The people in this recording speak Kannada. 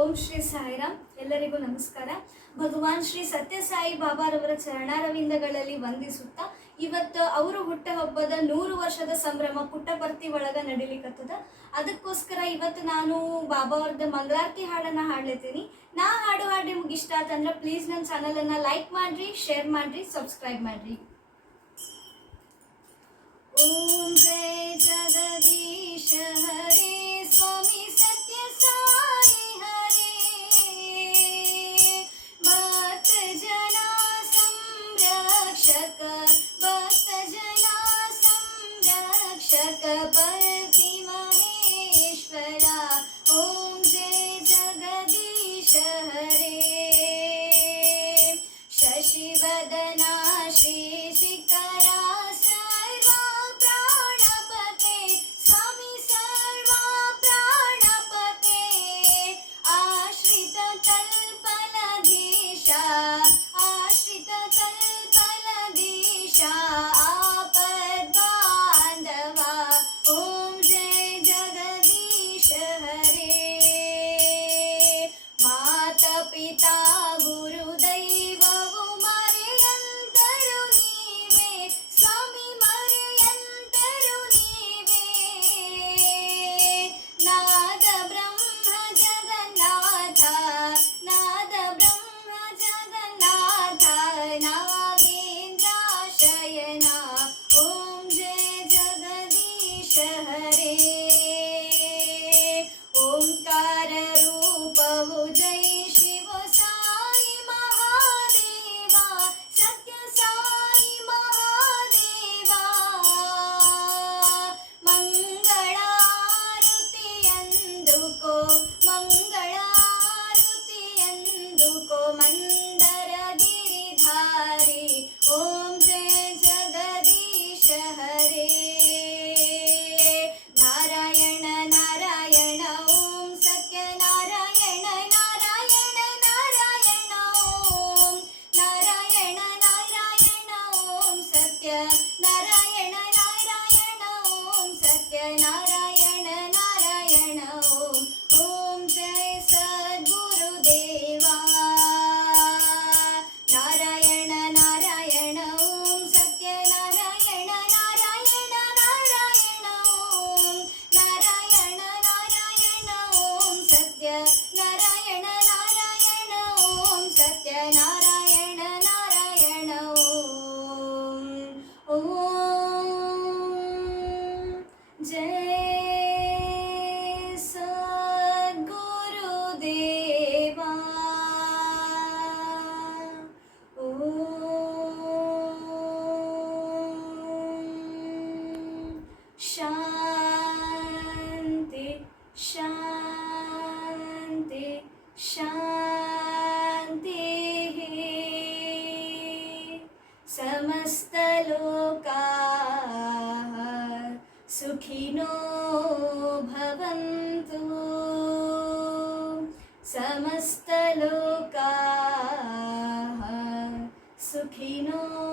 ಓಂ ಶ್ರೀ ಸಾಯಿರಾಮ್, ಎಲ್ಲರಿಗೂ ನಮಸ್ಕಾರ. ಭಗವಾನ್ ಶ್ರೀ ಸತ್ಯಸಾಯಿ ಬಾಬಾರವರ ಚರಣಾರವಿಂದಗಳಲ್ಲಿ ವಂದಿಸುತ್ತಾ, ಇವತ್ತು ಅವರು ಹುಟ್ಟಹಬ್ಬದ ನೂರು ವರ್ಷದ ಸಂಭ್ರಮ ಪುಟ್ಟಪರ್ತಿ ಒಳಗ ನಡಿಲಿಕತ್ತದ. ಅದಕ್ಕೋಸ್ಕರ ಇವತ್ತು ನಾನು ಬಾಬಾ ಅವ್ರದ್ದು ಮಂಗಳಾರತಿ ಹಾಡನ್ನ ಹಾಡ್ಲತ್ತೀನಿ. ನಾ ಹಾಡು ಹಾಡಿ ನಿಮ್ಗೆ ಇಷ್ಟ ಆತಂದ್ರೆ ಪ್ಲೀಸ್ ನನ್ನ ಚಾನಲನ್ನು ಲೈಕ್ ಮಾಡ್ರಿ ಶೇರ್ ಮಾಡ್ರಿ ಸಬ್ಸ್ಕ್ರೈಬ್ ಮಾಡ್ರಿ. ಓಂ ಜಯ ಜಗದೀಶ ಹರೇ ശിവദനാ നാരായണ നാരായണ ഓം ഓം ജയ സദ്ഗുരുദേവ. നാരായണ നാരായണ ഓം സത്യനാരായണ നാരായണ നാരായണ ഓം. നാരായണ നാരായണ ഓം സത്യ. നാരായണ നാരായണ ഓം സത്യനാരായണ शांति शांति शांति समस्तलोका सुखिनो भवन्तु। समस्तलोका सुखिनो